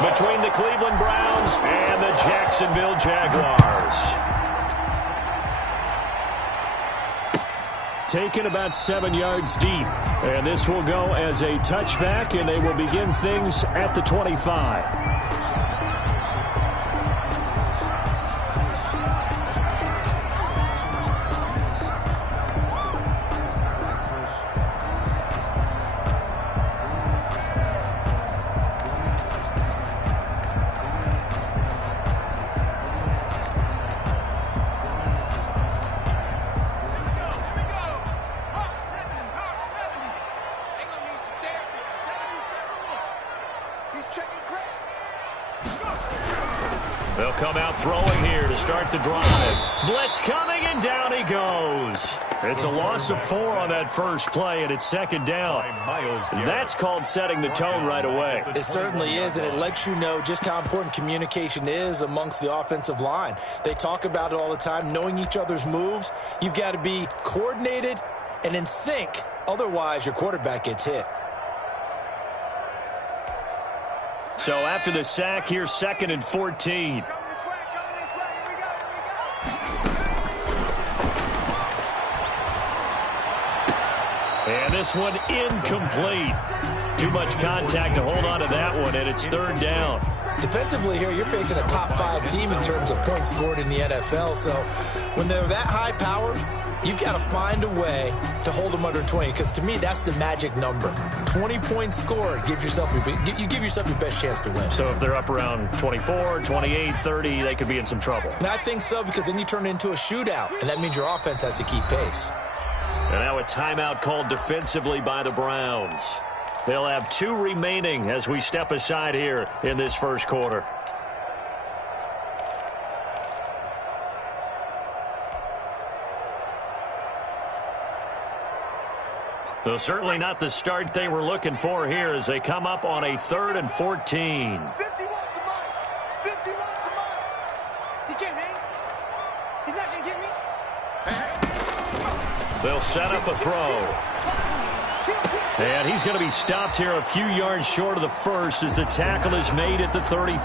between the Cleveland Browns and the Jacksonville Jaguars. Taken about 7 yards deep. And this will go as a touchback, and they will begin things at the 25. They'll come out throwing here to start the drive. Blitz coming, and down he goes. It's a loss of 4 on that first play, and it's second down. That's called setting the tone right away. It certainly is, and it lets you know just how important communication is amongst the offensive line. They talk about it all the time, knowing each other's moves. You've got to be coordinated and in sync. Otherwise, your quarterback gets hit. So after the sack, here's 2nd and 14. And this one incomplete. Too much contact to hold on to that one, and it's 3rd down. Defensively here, you're facing a top-5 team in terms of points scored in the NFL. So when they're that high-powered, you've got to find a way to hold them under 20, because to me, that's the magic number. 20 points scored gives yourself you give yourself your best chance to win. So if they're up around 24, 28, 30, they could be in some trouble. And I think so, because then you turn it into a shootout, and that means your offense has to keep pace. And now a timeout called defensively by the Browns. They'll have 2 remaining as we step aside here in this first quarter. So certainly not the start they were looking for here as they come up on a 3rd and 14. 51 for mine. 51 for mine. He can't hang. He's not going to get me. They'll set up a throw. And he's going to be stopped here a few yards short of the first as the tackle is made at the 33.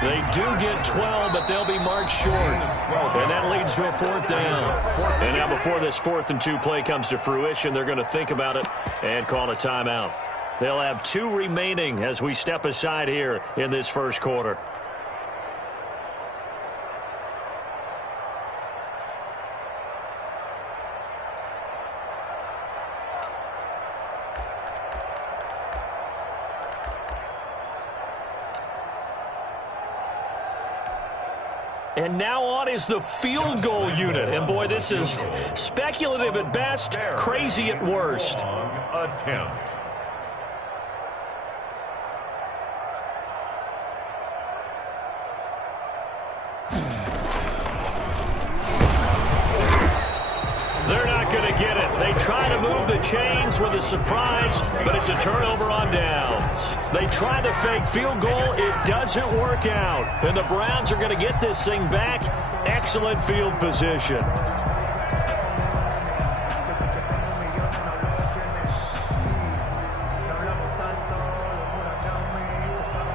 They do get 12, but they'll be marked short. And that leads to a 4th down. And now before this 4th and 2 play comes to fruition, they're going to think about it and call a timeout. They'll have 2 remaining as we step aside here in this first quarter. And now on is the field goal unit. And boy, this is speculative at best, crazy at worst. Attempt. They're not going to get it. They try to move the chains with a surprise, but it's a turnover on downs. They try the fake field goal. It doesn't work out. And the Browns are going to get this thing back. Excellent field position.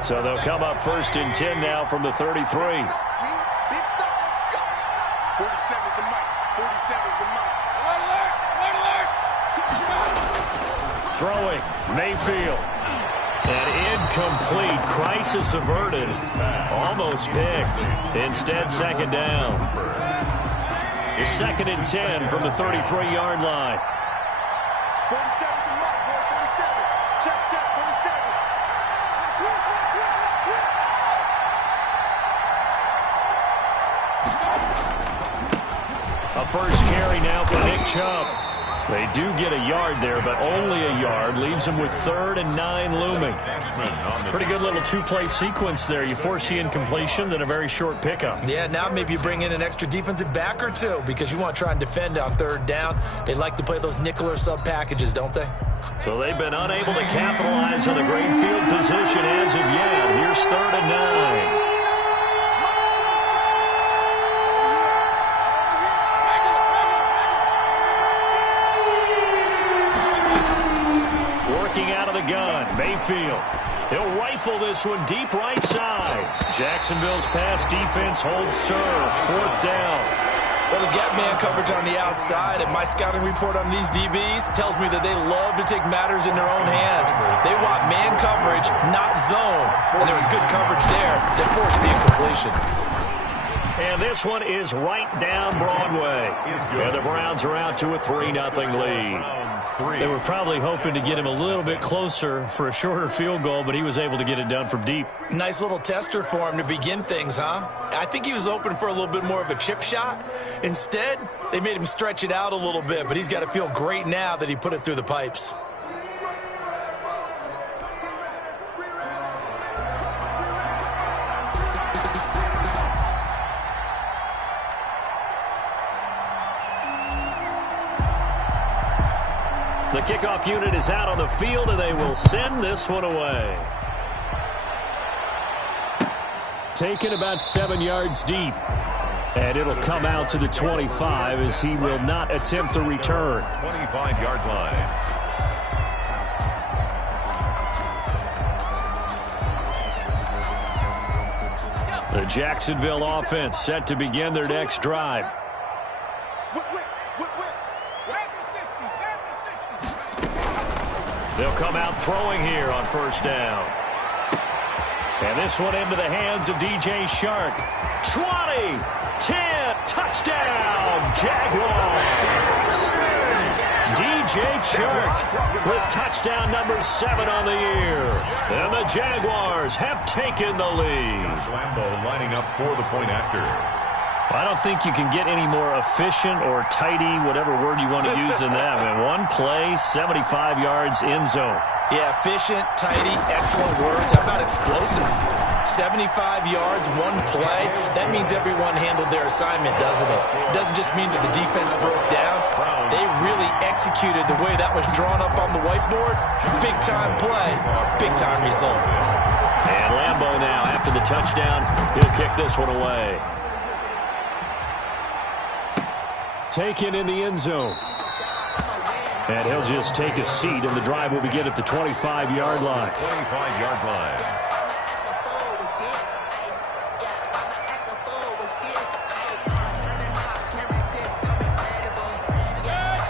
So they'll come up 1st and 10 now from the 33. Big stop. Let's go. 47's the mic. 47's the mic. Throwing, Mayfield. And incomplete. Crisis averted. Almost picked. Instead, 2nd down. 2nd and 10 from the 33-yard line. 47's the mic, boy. 47. Check, 47. A first carry now for Nick Chubb. They do get a yard there, but only a yard. Leaves them with 3rd and 9 looming. Pretty good little 2-play sequence there. You force the incompletion, then a very short pickup. Yeah, now maybe you bring in an extra defensive back or 2 because you want to try and defend on 3rd down. They like to play those nickel or sub packages, don't they? So they've been unable to capitalize on the great field position as of yet. Here's 3rd and 9. Mayfield. He'll rifle this one deep right side. Jacksonville's pass defense holds serve. 4th down. Well, we've got man coverage on the outside, and my scouting report on these DBs tells me that they love to take matters in their own hands. They want man coverage, not zone. And there was good coverage there that forced the incompletion. And this one is right down Broadway. And the Browns are out to a 3-0 lead. They were probably hoping to get him a little bit closer for a shorter field goal, but he was able to get it done from deep. Nice little tester for him to begin things, huh? I think he was hoping for a little bit more of a chip shot. Instead, they made him stretch it out a little bit, but he's got to feel great now that he put it through the pipes. The kickoff unit is out on the field, and they will send this one away. Taken about 7 yards deep. And it'll come out to the 25 as he will not attempt to return. 25-yard line. The Jacksonville offense set to begin their next drive. They'll come out throwing here on 1st down. And this one into the hands of DJ Shark. 20, 10, touchdown, Jaguars. DJ Shark with touchdown number 7 on the year. And the Jaguars have taken the lead. Lambeau lining up for the point after. I don't think you can get any more efficient or tidy, whatever word you want to use in that. I mean, one play, 75 yards, end zone. Yeah, efficient, tidy, excellent words. How about explosive? 75 yards, one play. That means everyone handled their assignment, doesn't it? It doesn't just mean that the defense broke down. They really executed the way that was drawn up on the whiteboard. Big-time play, big-time result. And Lambeau now, after the touchdown, he'll kick this one away. Taken in the end zone. And he'll just take a seat, and the drive will begin at the 25-yard line. 25-yard line.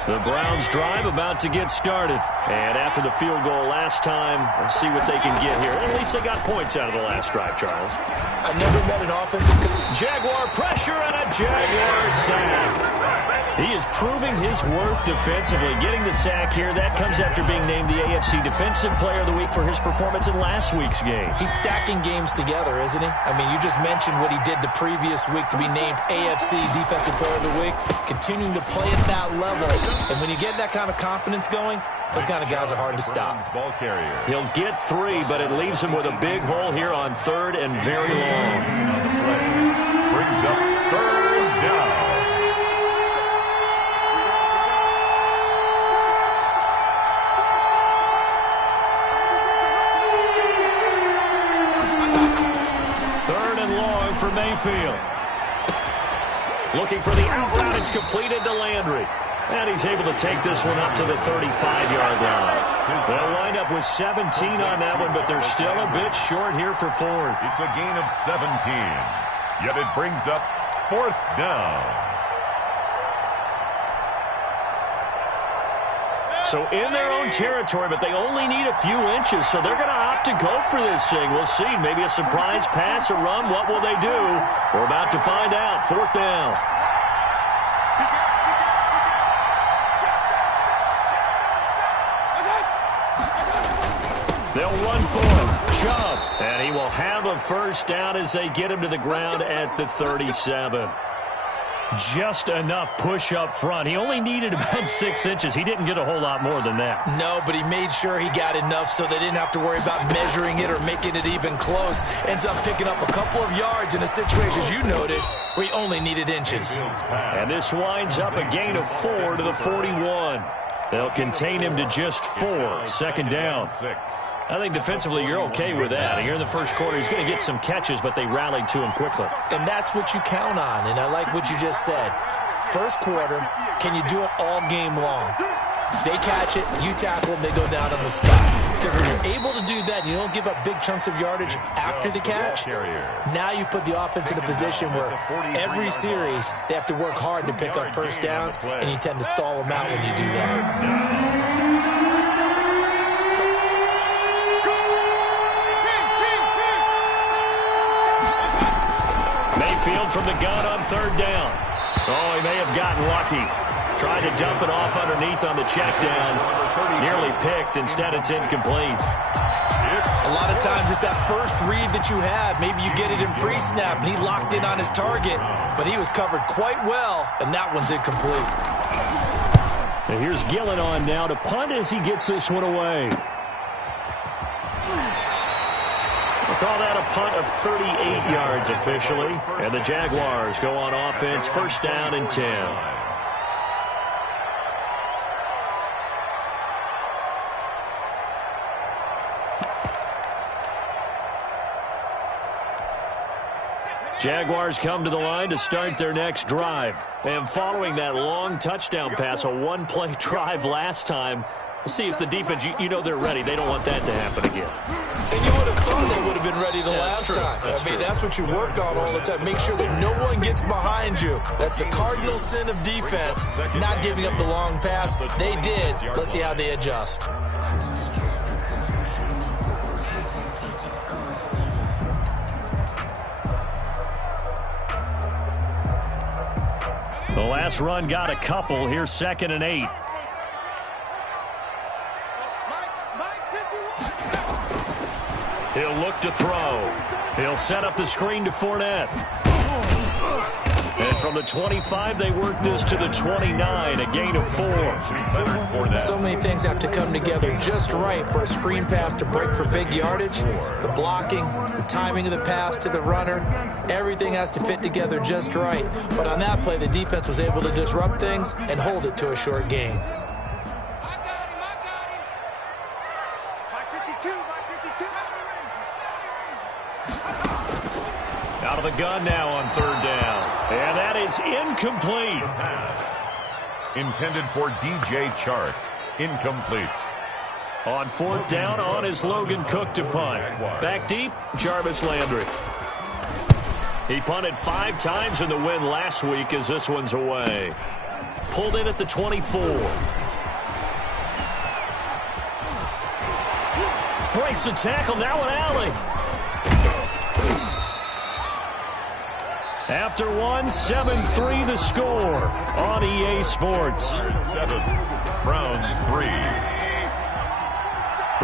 The Browns drive about to get started. And after the field goal last time, we'll see what they can get here. At least they got points out of the last drive, Charles. I've never met an offensive... Jaguar pressure and a Jaguar sack. He is proving his worth defensively, getting the sack here. That comes after being named the AFC Defensive Player of the Week for his performance in last week's game. He's stacking games together, isn't he? I mean, you just mentioned what he did the previous week to be named AFC Defensive Player of the Week, continuing to play at that level. And when you get that kind of confidence going, those kind of guys are hard to stop. Ball carrier. He'll get 3, but it leaves him with a big hole here on 3rd and very long. On the play. Brings up 3rd down. For Mayfield. Looking for the out route. It's completed to Landry. And he's able to take this one up to the 35-yard line. They'll wind up with 17 on that one, but they're still a bit short here for 4th. It's a gain of 17. Yet it brings up 4th down. So in their own territory, but they only need a few inches, so they're going to opt to go for this thing. We'll see. Maybe a surprise pass, a run. What will they do? We're about to find out. 4th down. They'll run for him. Chubb. And he will have a 1st down as they get him to the ground at the 37. Just enough push up front. He only needed about 6 inches. He didn't get a whole lot more than that. No, but he made sure he got enough so they didn't have to worry about measuring it or making it even close. Ends up picking up a couple of yards in a situation, as you noted, where he only needed inches. And this winds up a gain of 4 to the 41. They'll contain him to just 4. 2nd down. I think defensively you're okay with that. Here in the first quarter, he's going to get some catches, but they rallied to him quickly. And that's what you count on, and I like what you just said. First quarter, can you do it all game long? They catch it, you tackle them, they go down on the spot. Because when you're able to do that, you don't give up big chunks of yardage after the catch. Now you put the offense in a position where every series they have to work hard to pick up first downs, and you tend to stall them out when you do that. Mayfield from the gun on third down. Oh, he may have gotten lucky. Tried to dump it off underneath on the check down. Nearly picked. Instead, it's incomplete. A lot of times it's that first read that you have. Maybe you get it in pre-snap, and he locked in on his target, but he was covered quite well, and that one's incomplete. And here's Gillen on now to punt as he gets this one away. We'll call that a punt of 38 yards officially. And the Jaguars go on offense, first down and 10. Jaguars come to the line to start their next drive. And following that long touchdown pass, a one-play drive last time, we'll see if the defense, you know they're ready. They don't want that to happen again. And you would have thought they would have been ready the last time. That's what you work on all the time. Make sure that no one gets behind you. That's the cardinal sin of defense, not giving up the long pass. They did. Let's see how they adjust. The last run got a couple. Here's 2nd and 8. He'll look to throw. He'll set up the screen to Fournette. And from the 25, they work this to the 29, a gain of 4. So many things have to come together just right for a screen pass to break for big yardage. The blocking, the timing of the pass to the runner, everything has to fit together just right. But on that play, the defense was able to disrupt things and hold it to a short gain. Out of the gun now on third down. And that is incomplete. Intended for DJ Chark. Incomplete. On fourth down, on is Logan Cook to punt. Back deep, Jarvis Landry. He punted 5 times in the win last week as this one's away. Pulled in at the 24. Breaks the tackle, now an alley. After one, 7-3 the score on EA Sports. 7, Browns 3.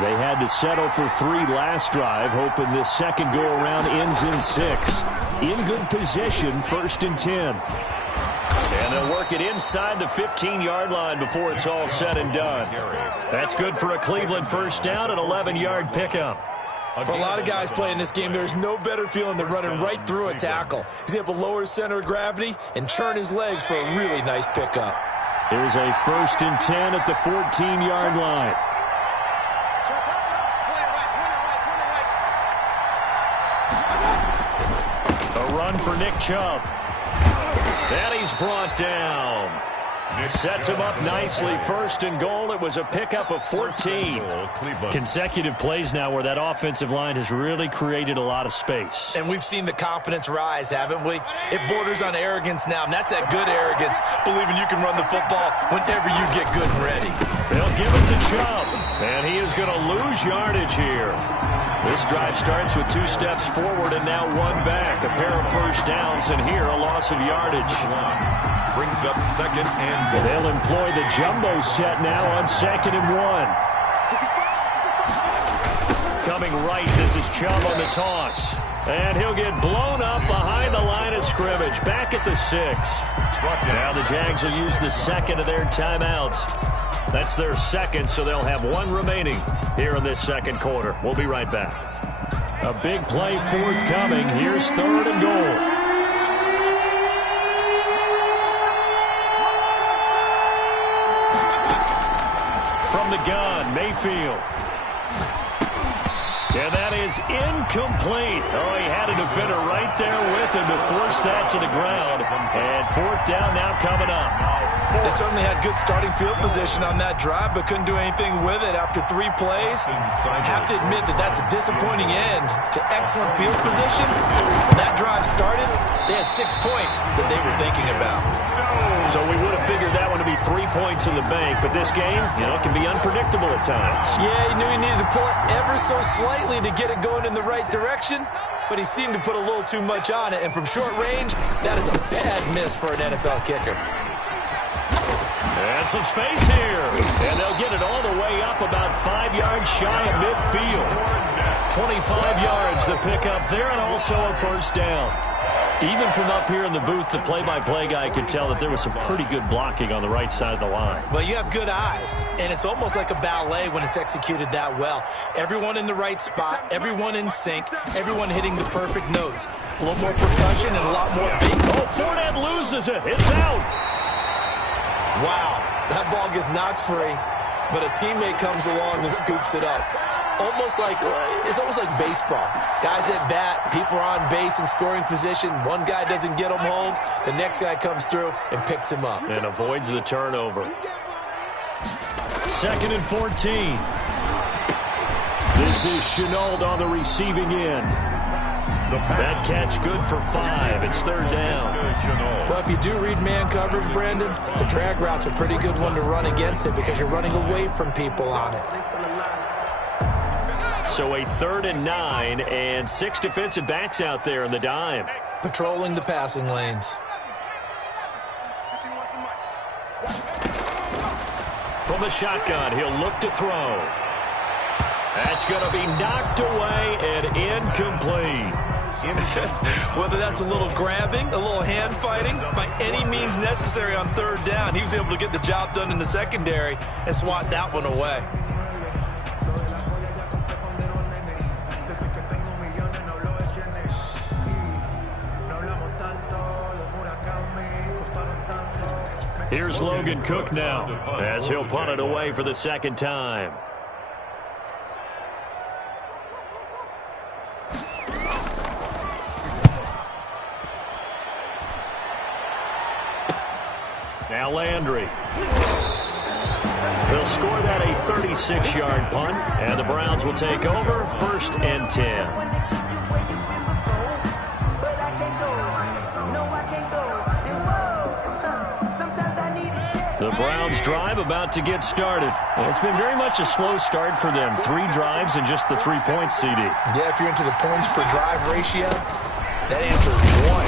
They had to settle for 3 last drive, hoping this second go-around ends in 6. In good position, 1st and 10. And they'll work it inside the 15-yard line before it's all said and done. That's good for a Cleveland first down, an 11-yard pickup. For a lot of guys playing this game, there's no better feeling than running right through a tackle. He's able to lower his center of gravity and churn his legs for a really nice pickup. Here's a 1st and 10 at the 14-yard line. A run for Nick Chubb. And he's brought down. Sets him up nicely. 1st and goal. It was a pickup of 14. Consecutive plays now where that offensive line has really created a lot of space. And we've seen the confidence rise, haven't we? It borders on arrogance now, and that's that good arrogance, believing you can run the football whenever you get good and ready. They'll give it to Chubb, and he is going to lose yardage here. This drive starts with 2 steps forward and now 1 back. A pair of first downs, and here a loss of yardage. Brings up 2nd and goal. They'll employ the jumbo set now on 2nd and 1. Coming right, this is Chubb on the toss. And he'll get blown up behind the line of scrimmage. Back at the 6. Now the Jags will use the 2nd of their timeouts. That's their 2nd, so they'll have 1 remaining here in this 2nd quarter. We'll be right back. A big play forthcoming. Here's 3rd and goal. From the gun, Mayfield. And that is incomplete. Oh, he had a defender right there with him to force that to the ground. And 4th down now coming up. They certainly had good starting field position on that drive, but couldn't do anything with it after 3 plays. Have to admit that that's a disappointing end to excellent field position. When that drive started, they had 6 points that they were thinking about. So we would have figured that one to be 3 points in the bank, but this game, can be unpredictable at times. Yeah, he knew he needed to pull it ever so slightly to get it going in the right direction, but he seemed to put a little too much on it, and from short range, that is a bad miss for an NFL kicker. And some space here. And they'll get it all the way up about 5 yards shy of midfield. 25 yards to pick up there, and also a first down. Even from up here in the booth, the play-by-play guy could tell that there was some pretty good blocking on the right side of the line. Well, you have good eyes, and it's almost like a ballet when it's executed that well. Everyone in the right spot, everyone in sync, everyone hitting the perfect notes. A little more percussion and a lot more big. Oh, Fournette loses it. It's out. Wow, that ball gets knocked free, but a teammate comes along and scoops it up. It's almost like baseball. Guys at bat, people are on base in scoring position. One guy doesn't get him home. The next guy comes through and picks him up. And avoids the turnover. 2nd and 14. This is Chenault on the receiving end. That catch good for 5. It's 3rd down. Well, if you do read man coverage, Brandon, the drag route's a pretty good one to run against it because you're running away from people on it. So a 3rd and 9 and 6 defensive backs out there in the dime. Patrolling the passing lanes. From the shotgun, he'll look to throw. That's going to be knocked away and incomplete. Whether that's a little grabbing, a little hand fighting, by any means necessary on 3rd down, he was able to get the job done in the secondary and swat that one away. Here's Logan Cook now as he'll punt it away for the 2nd time. Now Landry. They'll score that a 36-yard punt, and the Browns will take over 1st and 10. The Browns drive about to get started. And it's been very much a slow start for them. 3 drives and just the 3 points, CD. Yeah, if you're into the points per drive ratio, that answer is 1.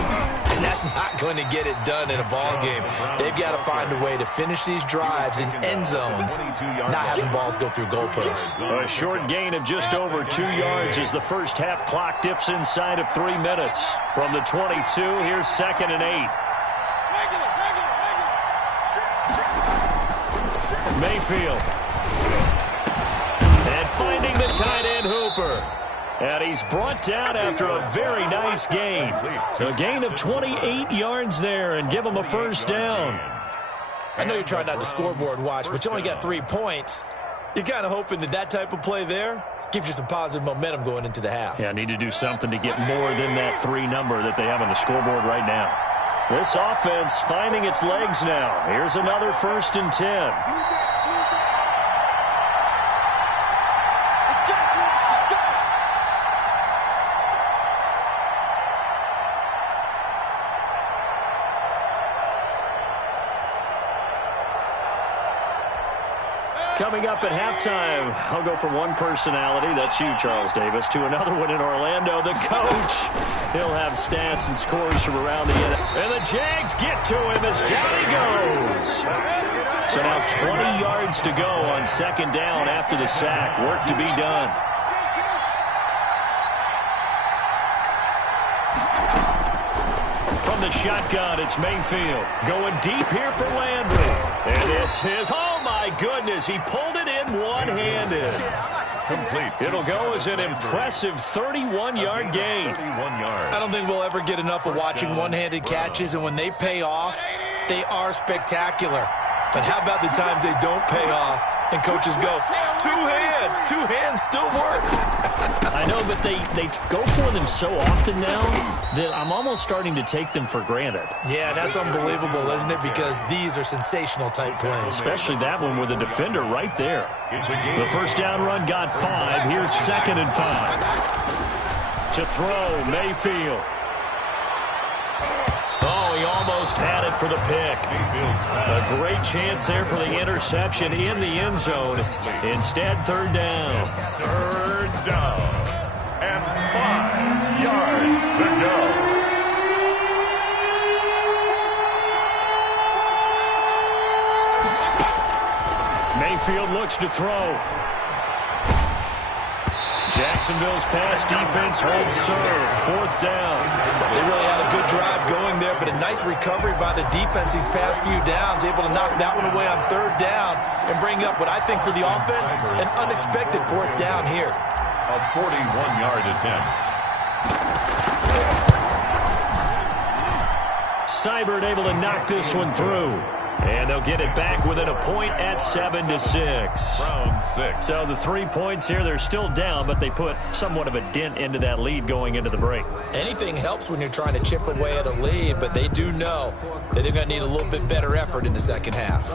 And that's not going to get it done in a ball game. They've got to find a way to finish these drives in end zones, not having balls go through goalposts. A short gain of just over 2 yards as the first half clock dips inside of 3 minutes. From the 22, here's 2nd and 8. Mayfield. And finding the tight end Hooper. And he's brought down after a very nice gain. A gain of 28 yards there and give him a first down. I know you're trying not to scoreboard watch, but you only got 3 points. You're kind of hoping that that type of play there gives you some positive momentum going into the half. Yeah, need to do something to get more than that 3 number that they have on the scoreboard right now. This offense finding its legs now. Here's another 1st and 10. Coming up at halftime, I'll go from one personality, that's you, Charles Davis, to another one in Orlando, the coach. He'll have stats and scores from around the NFL. And the Jags get to him as down he goes. So now 20 yards to go on 2nd down after the sack. Work to be done. From the shotgun, it's Mayfield. Going deep here for Landry. And this is, oh my goodness, he pulled it in one-handed. Complete. It'll go as an impressive 31-yard gain. 31 yards. I don't think we'll ever get enough of watching one-handed catches, and when they pay off, they are spectacular. But how about the times they don't pay off And coaches go, two hands still works. I know, but they go for them so often now that I'm almost starting to take them for granted. Yeah, that's unbelievable, isn't it? Because these are sensational type plays. Especially that one with the defender right there. The first down run got 5. Here's 2nd and 5. To throw, Mayfield. Oh, he almost had it for the pick. A great chance there for the interception in the end zone. Instead, 3rd down. 3rd down. And 5 yards to go. Mayfield looks to throw. Jacksonville's pass defense holds serve. 4th down. They really had a good drive going there, but a nice recovery by the defense these past few downs, able to knock that one away on 3rd down and bring up what I think for the offense, an unexpected 4th down here. A 41-yard attempt. Seibert able to knock this one through. And they'll get it back within a point at 7-6. Round 6. So the 3 points here, they're still down, but they put somewhat of a dent into that lead going into the break. Anything helps when you're trying to chip away at a lead, but they do know that they're going to need a little bit better effort in the second half.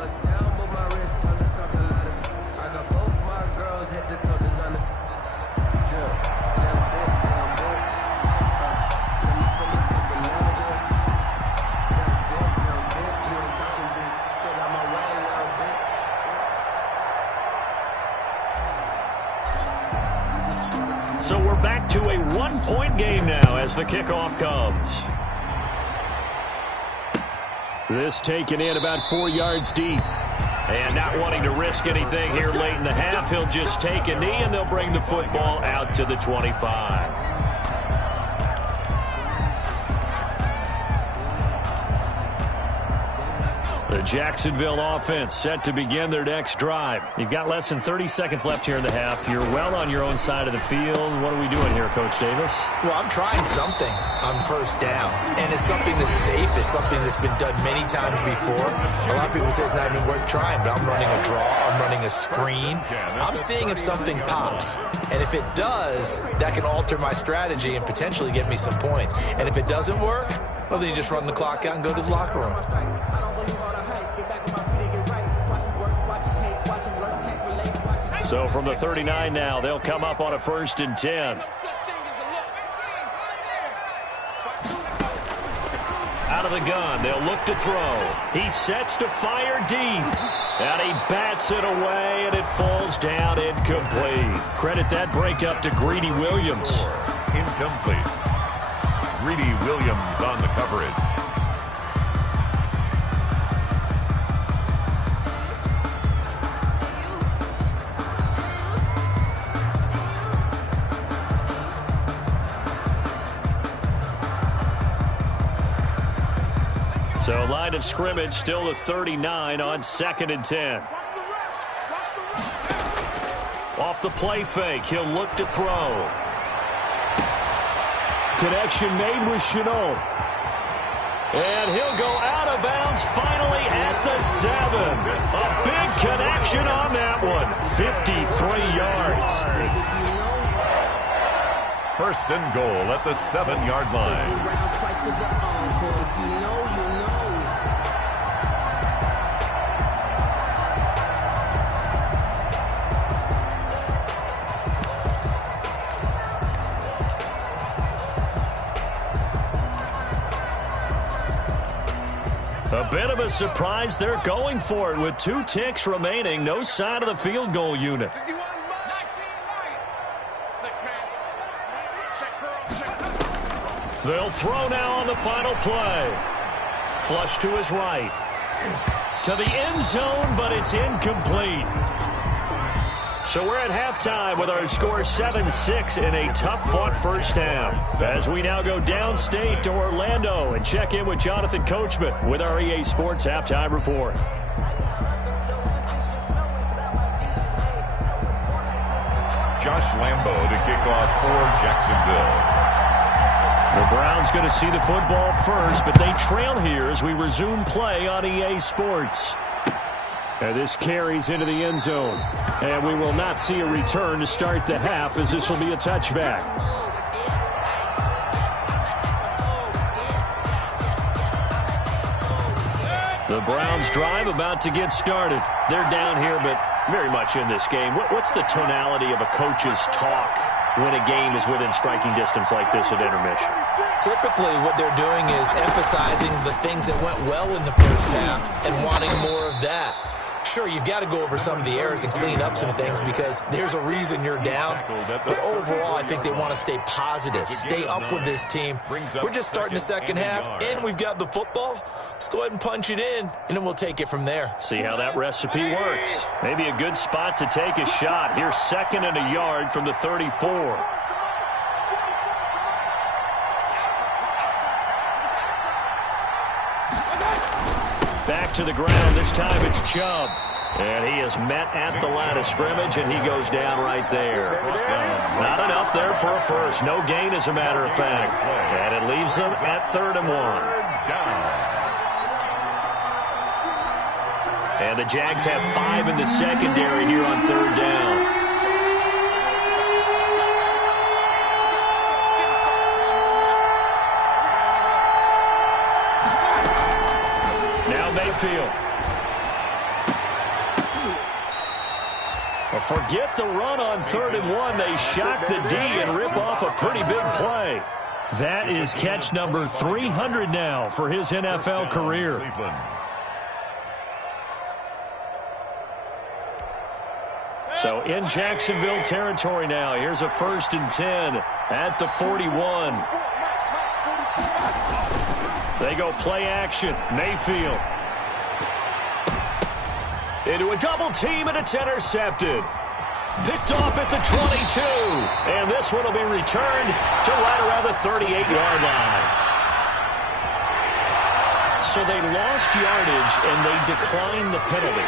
So we're back to a 1-point game now as the kickoff comes. This taken in about 4 yards deep. And not wanting to risk anything here late in the half, he'll just take a knee and they'll bring the football out to the 25. The Jacksonville offense set to begin their next drive. You've got less than 30 seconds left here in the half. You're well on your own side of the field. What are we doing here, Coach Davis? Well, I'm trying something on 1st down, and it's something that's safe. It's something that's been done many times before. A lot of people say it's not even worth trying, but I'm running a draw. I'm running a screen. I'm seeing if something pops, and if it does, that can alter my strategy and potentially get me some points. And if it doesn't work, well, then you just run the clock out and go to the locker room. So from the 39 now, they'll come up on a 1st and 10. Out of the gun, they'll look to throw. He sets to fire deep. And he bats it away, and it falls down incomplete. Credit that breakup to Greedy Williams. Incomplete. Greedy Williams on the coverage. So line of scrimmage still the 39 on 2nd and 10. Off the play fake, he'll look to throw. Connection made with Chenault. And he'll go out of bounds finally at the 7. A big connection on that one. 53 yards. 1st and goal at the 7-yard line. A bit of a surprise. They're going for it with 2 ticks remaining. No sign of the field goal unit. They'll throw now on the final play. Flush to his right. To the end zone, but it's incomplete. So we're at halftime with our score 7-6 in a tough-fought first half. As we now go downstate to Orlando and check in with Jonathan Coachman with our EA Sports Halftime Report. Josh Lambo to kick off for Jacksonville. The Browns going to see the football first, but they trail here as we resume play on EA Sports. And this carries into the end zone. And we will not see a return to start the half, as this will be a touchback. The Browns drive about to get started. They're down here, but very much in this game. What's the tonality of a coach's talk when a game is within striking distance like this at intermission? Typically, what they're doing is emphasizing the things that went well in the first half and wanting more of that. Sure, you've got to go over some of the errors and clean up some things because there's a reason you're down. But overall, I think they want to stay positive, stay up with this team. We're just starting the second half, and we've got the football. Let's go ahead and punch it in, and then we'll take it from there. See how that recipe works. Maybe a good spot to take a shot. Here's 2nd and a yard from the 34. Back to the ground. This time it's Chubb. And he is met at the line of scrimmage, and he goes down right there. Not enough there for a first. No gain, as a matter of fact. And it leaves them at 3rd and 1. And the Jags have 5 in the secondary here on 3rd down. Mayfield. Well, forget the run on 3rd and 1. They shock the D and rip off a pretty big play. That is catch number 300 now for his NFL career. So in Jacksonville territory now. Here's a 1st and 10 at the 41. They go play action. Mayfield. Into a double team, and it's intercepted. Picked off at the 22. And this one will be returned to right around the 38-yard line. So they lost yardage, and they declined the penalty.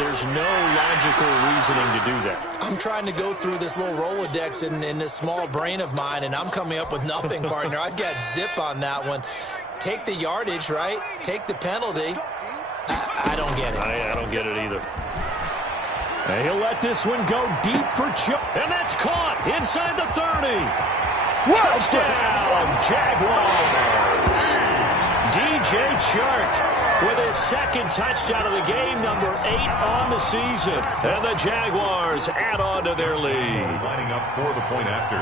There's no logical reasoning to do that. I'm trying to go through this little Rolodex in this small brain of mine, and I'm coming up with nothing, partner. I've got zip on that one. Take the yardage, right? Take the penalty. I don't get it. I don't get it either. And he'll let this one go deep for Chubb. And that's caught inside the 30. Touchdown, Jaguars. DJ Chark with his 2nd touchdown of the game, number 8 on the season. And the Jaguars add on to their lead. Lining up for the point after.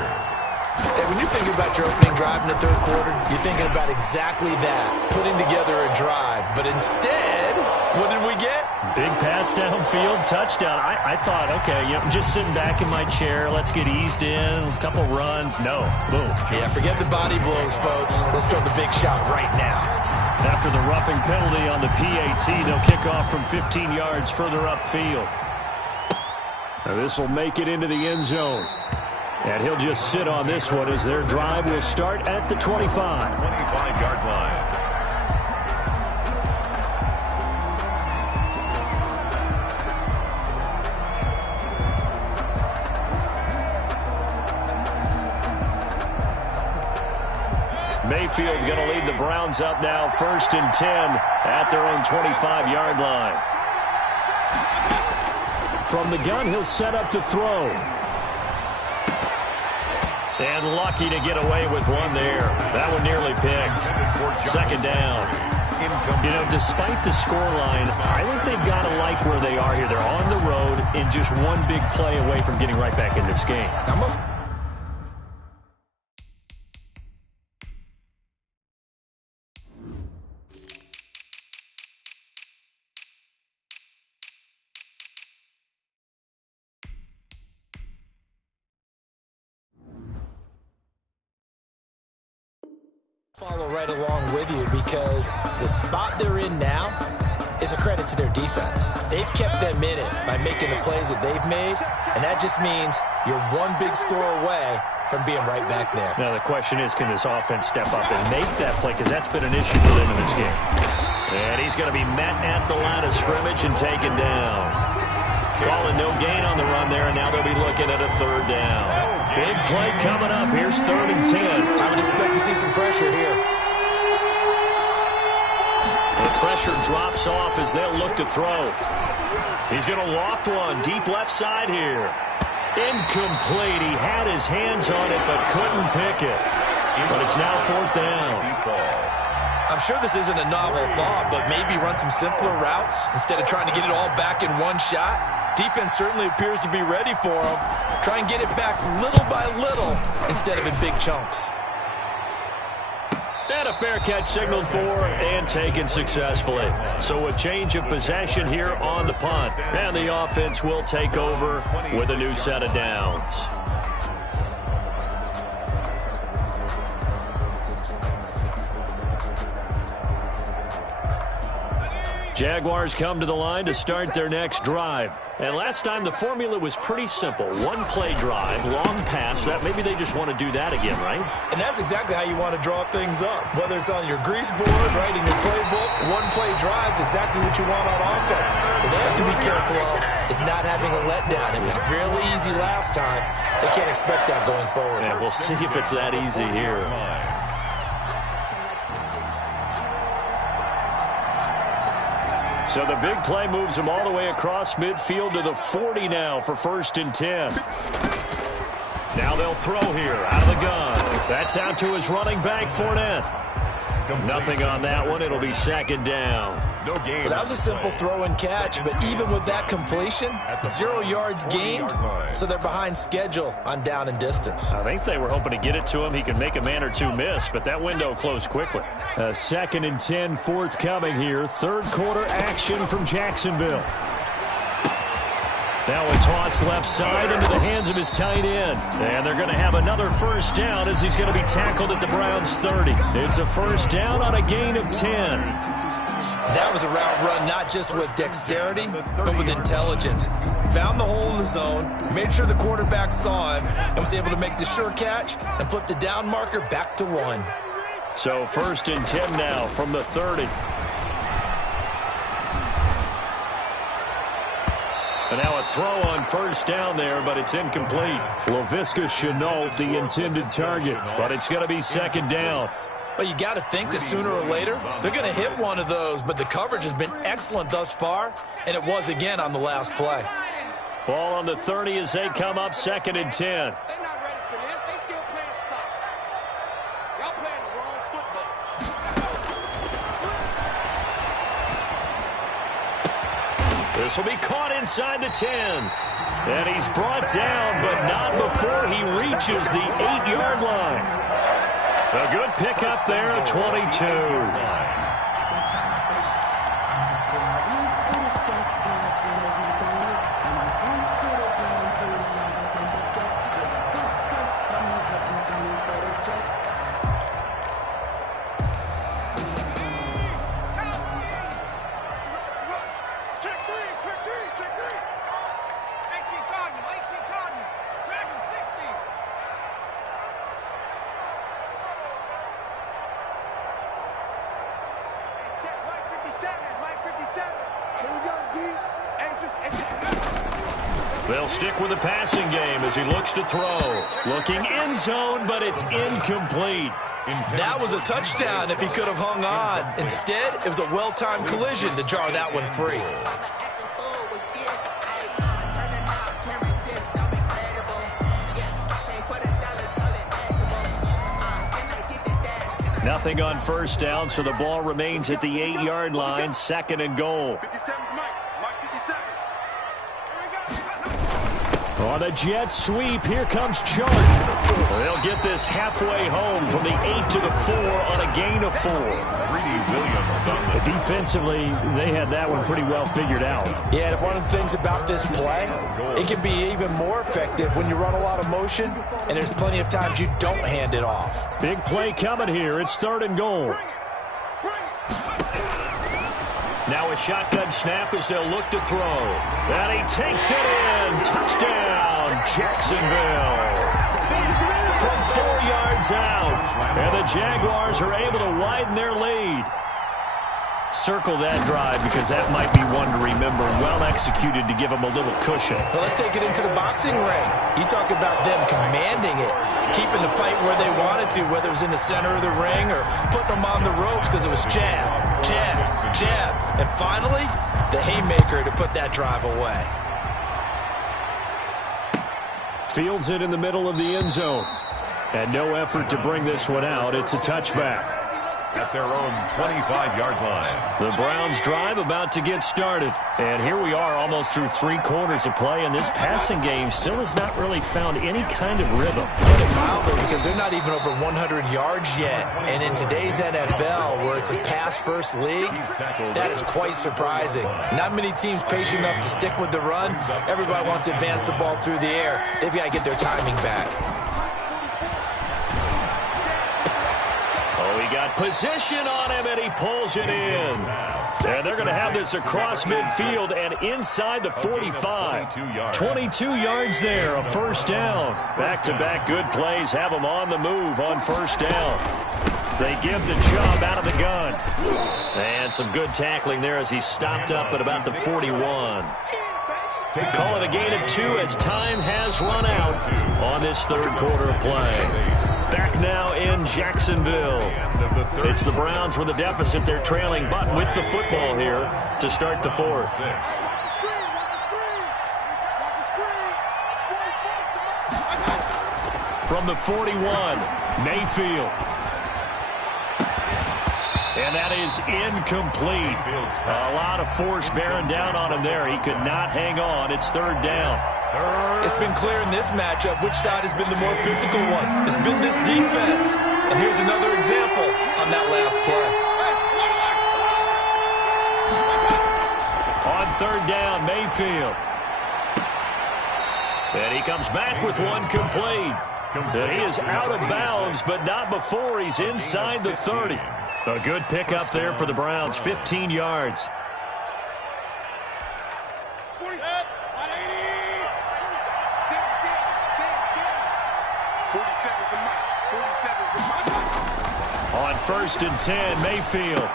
Hey, when you're thinking about your opening drive in the 3rd quarter, you're thinking about exactly that, putting together a drive. But instead, what did we get? Big pass downfield, touchdown. I thought, okay, I'm just sitting back in my chair. Let's get eased in, a couple runs. No, boom. Yeah, forget the body blows, folks. Let's throw the big shot right now. After the roughing penalty on the PAT, they'll kick off from 15 yards further upfield. Now this will make it into the end zone. And he'll just sit on this one as their drive will start at the 25. 25-yard line. Mayfield going to lead the Browns up now, 1st and 10 at their own 25-yard line. From the gun, he'll set up to throw. And lucky to get away with one there. That one nearly picked. 2nd down. You know, despite the scoreline, I think they've got to like where they are here. They're on the road and just one big play away from getting right back in this game. Follow right along with you because the spot they're in now is a credit to their defense. They've kept them in it by making the plays that they've made, and that just means you're one big score away from being right back there. Now the question is, can this offense step up and make that play, because that's been an issue for them in this game. And he's going to be met at the line of scrimmage and taken down. Calling no gain on the run there, and now they'll be looking at a 3rd down. Big play coming up. Here's 3rd and 10. I would expect to see some pressure here. The pressure drops off as they'll look to throw. He's going to loft one deep left side here. Incomplete. He had his hands on it but couldn't pick it. But it's now 4th down. I'm sure this isn't a novel thought, but maybe run some simpler routes instead of trying to get it all back in one shot. Defense certainly appears to be ready for him. Try and get it back little by little instead of in big chunks. And a fair catch signaled for and taken successfully. So a change of possession here on the punt. And the offense will take over with a new set of downs. Jaguars come to the line to start their next drive. And last time the formula was pretty simple. One play drive, long pass. That maybe they just want to do that again, right? And that's exactly how you want to draw things up. Whether it's on your grease board, right, in your playbook, one play drive is exactly what you want on offense. What they have to be careful of is not having a letdown. It was fairly easy last time. They can't expect that going forward. Yeah, we'll see if it's that easy here. So the big play moves him all the way across midfield to the 40 now for 1st and 10. Now they'll throw here out of the gun. That's out to his running back, Fournette. Nothing on that one. It'll be 2nd down. No gain. Well, that was a simple throw and catch, but even with that completion, 0 yards gained, so they're behind schedule on down and distance. I think they were hoping to get it to him. He could make a man or two miss, but that window closed quickly. 2nd and 10 forthcoming here. 3rd quarter action from Jacksonville. Now a toss left side into the hands of his tight end. And they're going to have another 1st down as he's going to be tackled at the Browns' 30. It's a 1st down on a gain of 10. That was a route run not just with dexterity, but with intelligence. Found the hole in the zone, made sure the quarterback saw him, and was able to make the sure catch and flip the down marker back to 1. So 1st and 10 now from the 30. And now a throw on 1st down there, but it's incomplete. Laviska Shenault, the intended target, but it's going to be 2nd down. Well, you got to think that sooner or later, they're going to hit one of those, but the coverage has been excellent thus far, and it was again on the last play. Ball on the 30 as they come up 2nd and 10. They're not ready for this. They still playing soccer. Y'all playing the wrong football. This will be caught inside the 10. And he's brought down, but not before he reaches the 8-yard line. A good pickup there at 22. They'll stick with the passing game as he looks to throw. Looking end zone, but it's incomplete. That was a touchdown if he could have hung on. Instead, it was a well-timed collision to jar that one free. Nothing on 1st down, so the ball remains at the 8-yard line, 2nd and goal. On a jet sweep, here comes Chark. They'll get this halfway home from the 8 to the 4 on a gain of 4. Defensively, they had that one pretty well figured out. Yeah, and one of the things about this play, it can be even more effective when you run a lot of motion, and there's plenty of times you don't hand it off. Big play coming here. It's 3rd and goal. Now a shotgun snap as they'll look to throw. And he takes it in. Touchdown, Jacksonville. From 4 yards out. And the Jaguars are able to widen their lead. Circle that drive because that might be one to remember. Well executed to give them a little cushion. Well, let's take it into the boxing ring. You talk about them commanding it, keeping the fight where they wanted to, whether it was in the center of the ring or putting them on the ropes because it was jab, jab, jab. And finally, the haymaker to put that drive away. Fields it in the middle of the end zone. And no effort to bring this one out. It's a touchback. At their own 25-yard line. The Browns drive about to get started. And here we are almost through 3 quarters of play, and this passing game still has not really found any kind of rhythm. Mildly, because they're not even over 100 yards yet. And in today's NFL, where it's a pass-first league, that is quite surprising. Not many teams patient enough to stick with the run. Everybody wants to advance the ball through the air. They've got to get their timing back. Got position on him, and he pulls it in. And they're going to have this across midfield and inside the 45. 22 yards there, a first down. Back-to-back good plays have them on the move on first down. They give the job out of the gun. And some good tackling there as he stopped up at about the 41. Call it a gain of 2 as time has run out on this third quarter of play. Back now in Jacksonville. It's the Browns with a deficit. They're trailing, but with the football here to start the fourth. From the 41, Mayfield. And that is incomplete. A lot of force bearing down on him there. He could not hang on. It's third down. It's been clear in this matchup which side has been the more physical one. It's been this defense. And here's another example on that last play. On third down, Mayfield. And he comes back with one complete. And he is out of bounds, but not before he's inside the 30. A good pickup there for the Browns, 15 yards. On first and 10, Mayfield.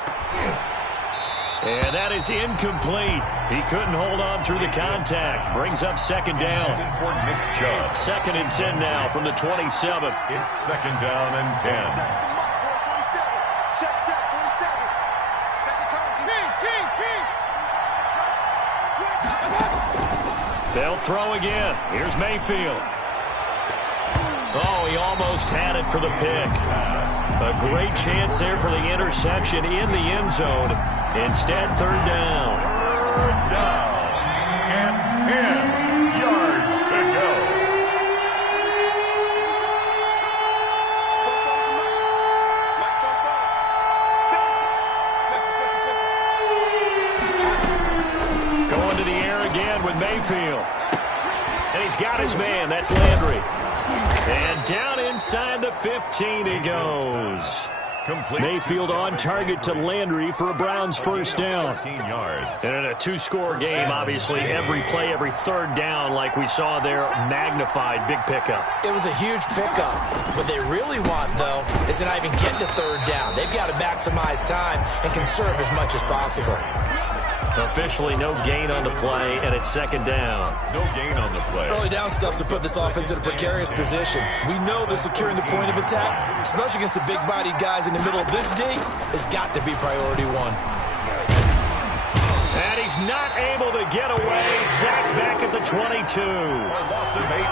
And that is incomplete. He couldn't hold on through the contact. Brings up second down. Second and 10 now from the 27. It's second down and 10. They'll throw again. Here's Mayfield. Oh, he almost had it for the pick. A great chance there for the interception in the end zone. Instead, third down. Third down and 10 yards to go. Going to the air again with Mayfield. And he's got his man. That's Landry. And down inside the 15 he goes. Mayfield on target to Landry for a Browns first down. And in a 2-score game, obviously, every play, every third down, like we saw there, magnified. Big pickup. It was a huge pickup. What they really want, though, is to not even get to third down. They've got to maximize time and conserve as much as possible. Officially no gain on the play, and it's second down. No gain on the play. Early down stuff's to put this offense in a precarious position. We know that securing the point of attack, especially against the big-bodied guys in the middle of this D, has got to be priority one. And he's not able to get away. Sacked back at the 22.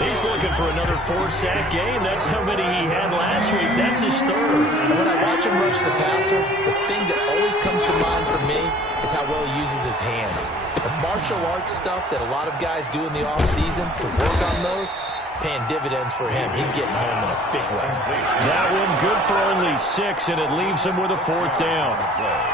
He's looking for another 4-sack game. That's how many he had last week. That's his third. And when I watch him rush the passer, the thing that always comes to mind for me is how well he uses his hands. The martial arts stuff that a lot of guys do in the offseason to work on those, paying dividends for him. He's getting home in a big way. That one good for only 6, and it leaves him with a fourth down.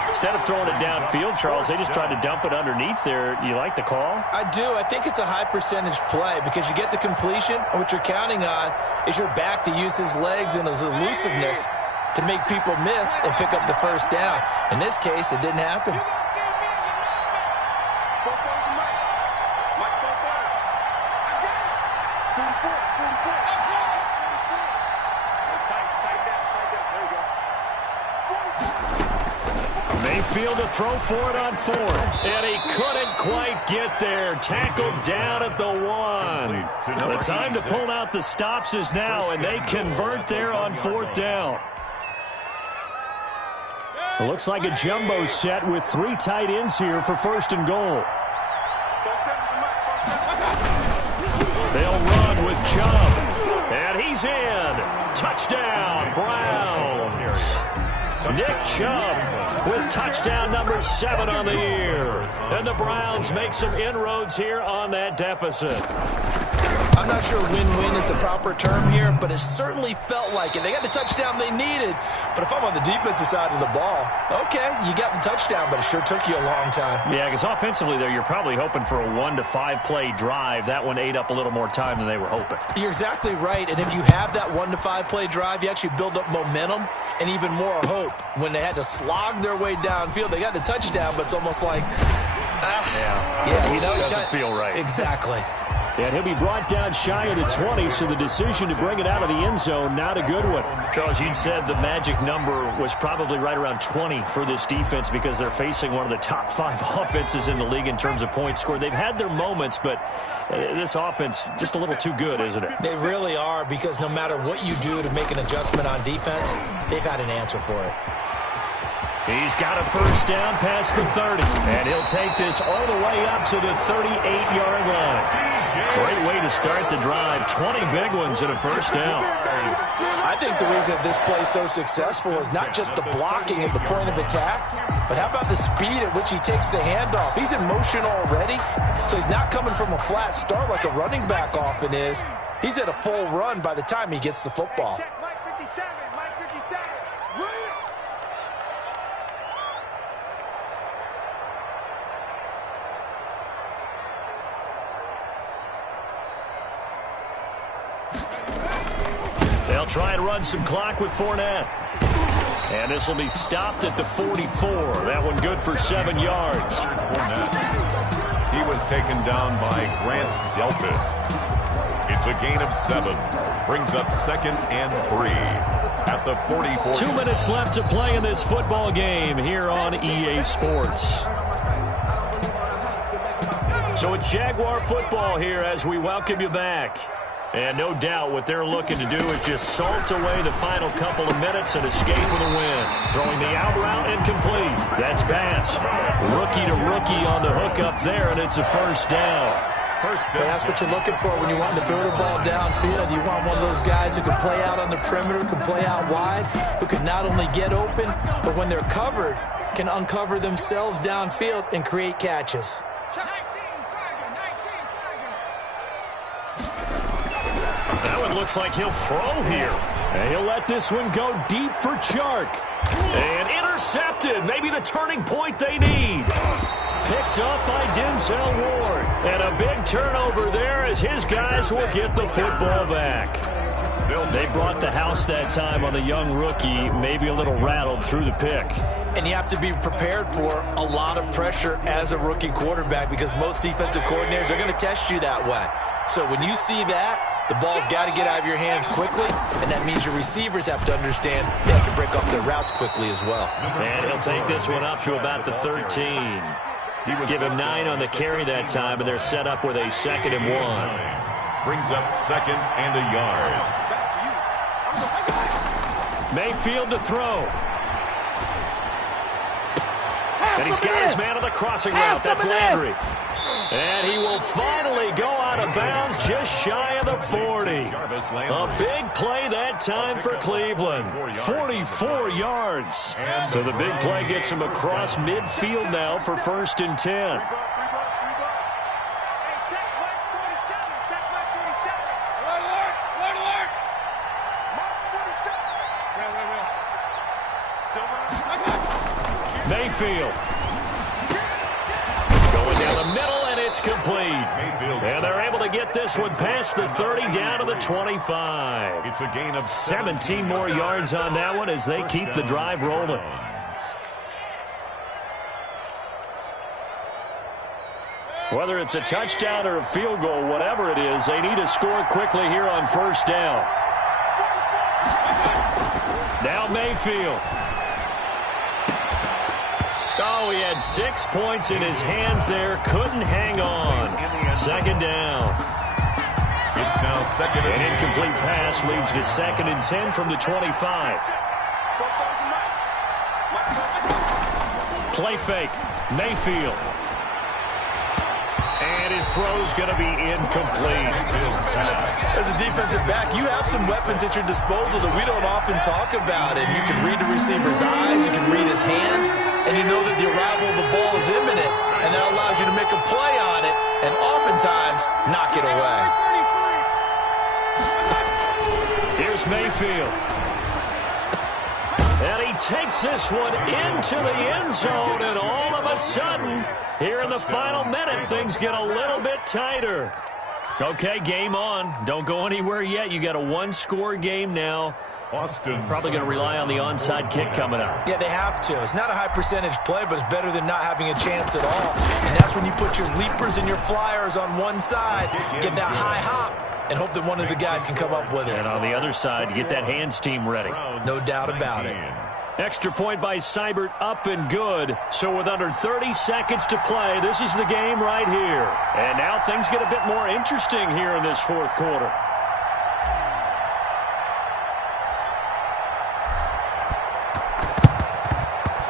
Instead of throwing it downfield, Charles, they just tried to dump it underneath there. You like the call? I do. I think it's a high-percentage play because you get the completion, and what you're counting on is your back to use his legs and his elusiveness to make people miss and pick up the first down. In this case, it didn't happen. Mayfield to throw for it on fourth. And he couldn't quite get there. Tackled down at the 1. The time to pull out the stops is now, and they convert there on fourth down. It looks like a jumbo set with 3 tight ends here for first and goal. They'll run with Chubb. And he's in. Touchdown, Browns. Nick Chubb with touchdown number 7 on the year. And the Browns make some inroads here on that deficit. I'm not sure win-win is the proper term here, but it certainly felt like it. They got the touchdown they needed, but if I'm on the defensive side of the ball, okay, you got the touchdown, but it sure took you a long time. Yeah, because offensively there, you're probably hoping for a 1 to 5 play drive. That one ate up a little more time than they were hoping. You're exactly right, and if you have that 1 to 5 play drive, you actually build up momentum and even more hope. When they had to slog their way downfield, they got the touchdown, but it's almost like, you know, it doesn't feel right. Exactly. And he'll be brought down shy of the 20, so the decision to bring it out of the end zone, not a good one. Charles, you said the magic number was probably right around 20 for this defense because they're facing one of the top 5 offenses in the league in terms of points scored. They've had their moments, but this offense just a little too good, isn't it? They really are, because no matter what you do to make an adjustment on defense, they've had an answer for it. He's got a first down past the 30, and he'll take this all the way up to the 38-yard line. Great way to start the drive. 20 big ones and a first down. I think the reason this play is so successful is not just the blocking at the point of attack, but how about the speed at which he takes the handoff? He's in motion already, so he's not coming from a flat start like a running back often is. He's at a full run by the time he gets the football. Check Mike 57, Mike 57. Williams. They'll try and run some clock with Fournette. And this will be stopped at the 44. That one good for 7 yards. He was taken down by Grant Delpit. It's a gain of 7. Brings up 2nd and 3 at the 44. 2 minutes left to play in this football game here on EA Sports. So it's Jaguar football here as we welcome you back. And no doubt what they're looking to do is just salt away the final couple of minutes and escape with a win. Throwing the out route incomplete. That's Bass. Rookie to rookie on the hook up there, and it's a first down. That's what you're looking for when you want to throw the ball downfield. You want one of those guys who can play out on the perimeter, can play out wide, who can not only get open, but when they're covered, can uncover themselves downfield and create catches. That one looks like he'll throw here. And he'll let this one go deep for Chark. And intercepted. Maybe the turning point they need. Picked up by Denzel Ward. And a big turnover there as his guys will get the football back. They brought the house that time on the young rookie. Maybe a little rattled through the pick. And you have to be prepared for a lot of pressure as a rookie quarterback because most defensive coordinators are going to test you that way. So when you see that, the ball's got to get out of your hands quickly, and that means your receivers have to understand they have to break up their routes quickly as well. And he'll take this one up to about the 13. Give him 9 on the carry that time, and they're set up with a 2nd and 1. Brings up 2nd and a yard. Mayfield to throw. And he's got his man on the crossing route. That's Landry. And he will finally go out of bounds just shy of the 40. A big play that time for Cleveland. 44 yards. So the big play gets him across midfield now for 1st and 10. Mayfield. Going down the middle, and it's complete. And they're able to get this one past the 30 down to the 25. It's a gain of 17 more yards on that one as they keep the drive rolling. Whether it's a touchdown or a field goal, whatever it is, they need to score quickly here on 1st down. Now Mayfield. Oh, he had 6 points in his hands there. Couldn't hang on. Second down. It's now second and An incomplete pass leads to 2nd and 10 from the 25. Play fake. Mayfield. And his throw's going to be incomplete. As a defensive back, you have some weapons at your disposal that we don't often talk about. And you can read the receiver's eyes, you can read his hands, and you know that the arrival of the ball is imminent. And that allows you to make a play on it and oftentimes knock it away. Here's Mayfield. And he takes this one into the end zone, and all of a sudden, here in the final minute, things get a little bit tighter. Okay, game on. Don't go anywhere yet. You got a one-score game now. Austin. Probably going to rely on the onside kick coming up. Yeah, they have to. It's not a high percentage play, but it's better than not having a chance at all. And that's when you put your leapers and your flyers on one side, get that high hop, and hope that one of the guys can come up with it. And on the other side, get that hands team ready. No doubt about it. Extra point by Seibert, up and good. So with under 30 seconds to play, this is the game right here. And now things get a bit more interesting here in this fourth quarter.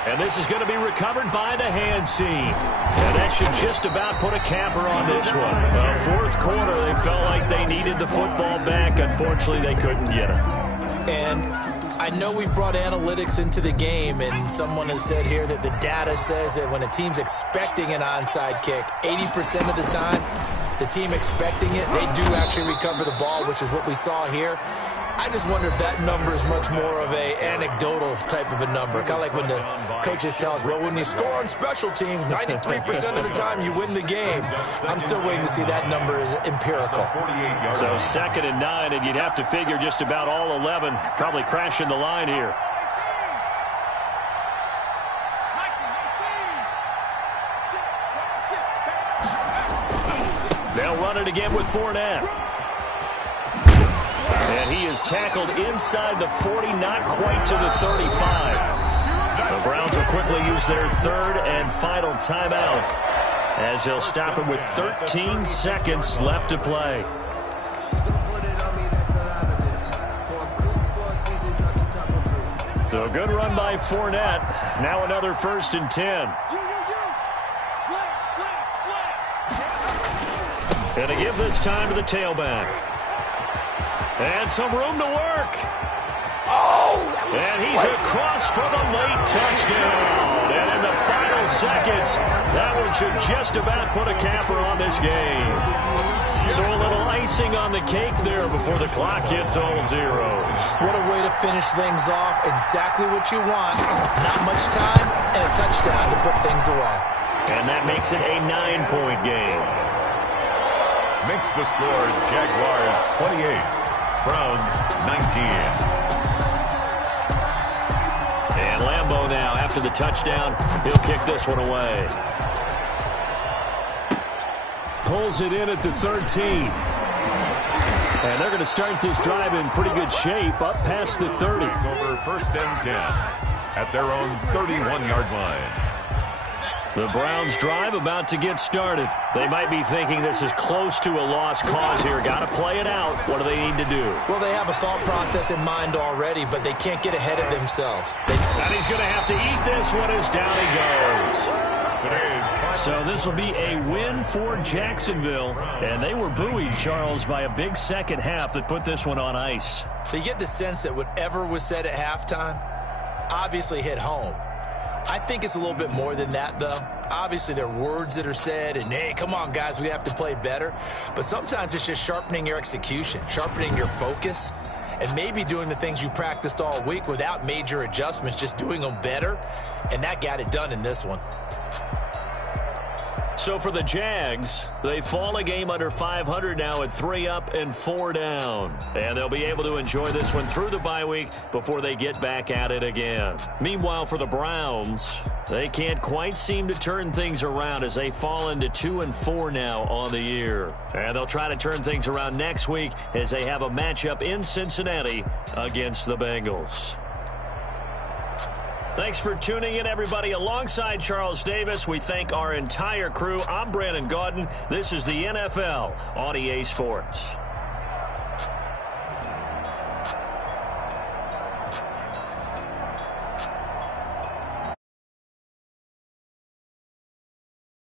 And this is going to be recovered by the hands team. And that should just about put a capper on this one. Fourth quarter, they felt like they needed the football back. Unfortunately, they couldn't get it. And I know we brought analytics into the game, and someone has said here that the data says that when a team's expecting an onside kick, 80% of the time, the team expecting it, they do actually recover the ball, which is what we saw here. I just wonder if that number is much more of a anecdotal type of a number. Kind of like when the coaches tell us, well, when you score on special teams, 93% of the time you win the game. I'm still waiting to see that number is empirical. So 2nd and 9, and you'd have to figure just about all 11 probably crashing the line here. They'll run it again with Fournette. And he is tackled inside the 40, not quite to the 35. The Browns will quickly use their 3rd and final timeout as they'll stop him with 13 seconds left to play. So a good run by Fournette. Now another 1st and 10. And to give this time to the tailback. And some room to work. And he's across for the late touchdown. And in the final seconds, that one should just about put a capper on this game. So a little icing on the cake there before the clock hits all zeros. What a way to finish things off. Exactly what you want. Not much time and a touchdown to put things away. And that makes it a 9-point game. Makes the score Jaguars 28. Browns 19. And Lambeau now, after the touchdown, he'll kick this one away. Pulls it in at the 13. And they're going to start this drive in pretty good shape, up past the 30. Over 1st and 10 at their own 31-yard line. The Browns drive about to get started. They might be thinking this is close to a lost cause here. Got to play it out. What do they need to do? Well, they have a thought process in mind already, but they can't get ahead of themselves. And he's going to have to eat this one as down he goes. So this will be a win for Jacksonville. And they were buoyed, Charles, by a big second half that put this one on ice. So you get the sense that whatever was said at halftime obviously hit home. I think it's a little bit more than that, though. Obviously, there are words that are said, and, hey, come on, guys, we have to play better. But sometimes it's just sharpening your execution, sharpening your focus, and maybe doing the things you practiced all week without major adjustments, just doing them better. And that got it done in this one. So for the Jags, they fall a game under 500 now at 3 up and 4 down. And they'll be able to enjoy this one through the bye week before they get back at it again. Meanwhile, for the Browns, they can't quite seem to turn things around as they fall into 2 and 4 now on the year. And they'll try to turn things around next week as they have a matchup in Cincinnati against the Bengals. Thanks for tuning in, everybody. Alongside Charles Davis, we thank our entire crew. I'm Brandon Gaudin. This is the NFL on EA Sports.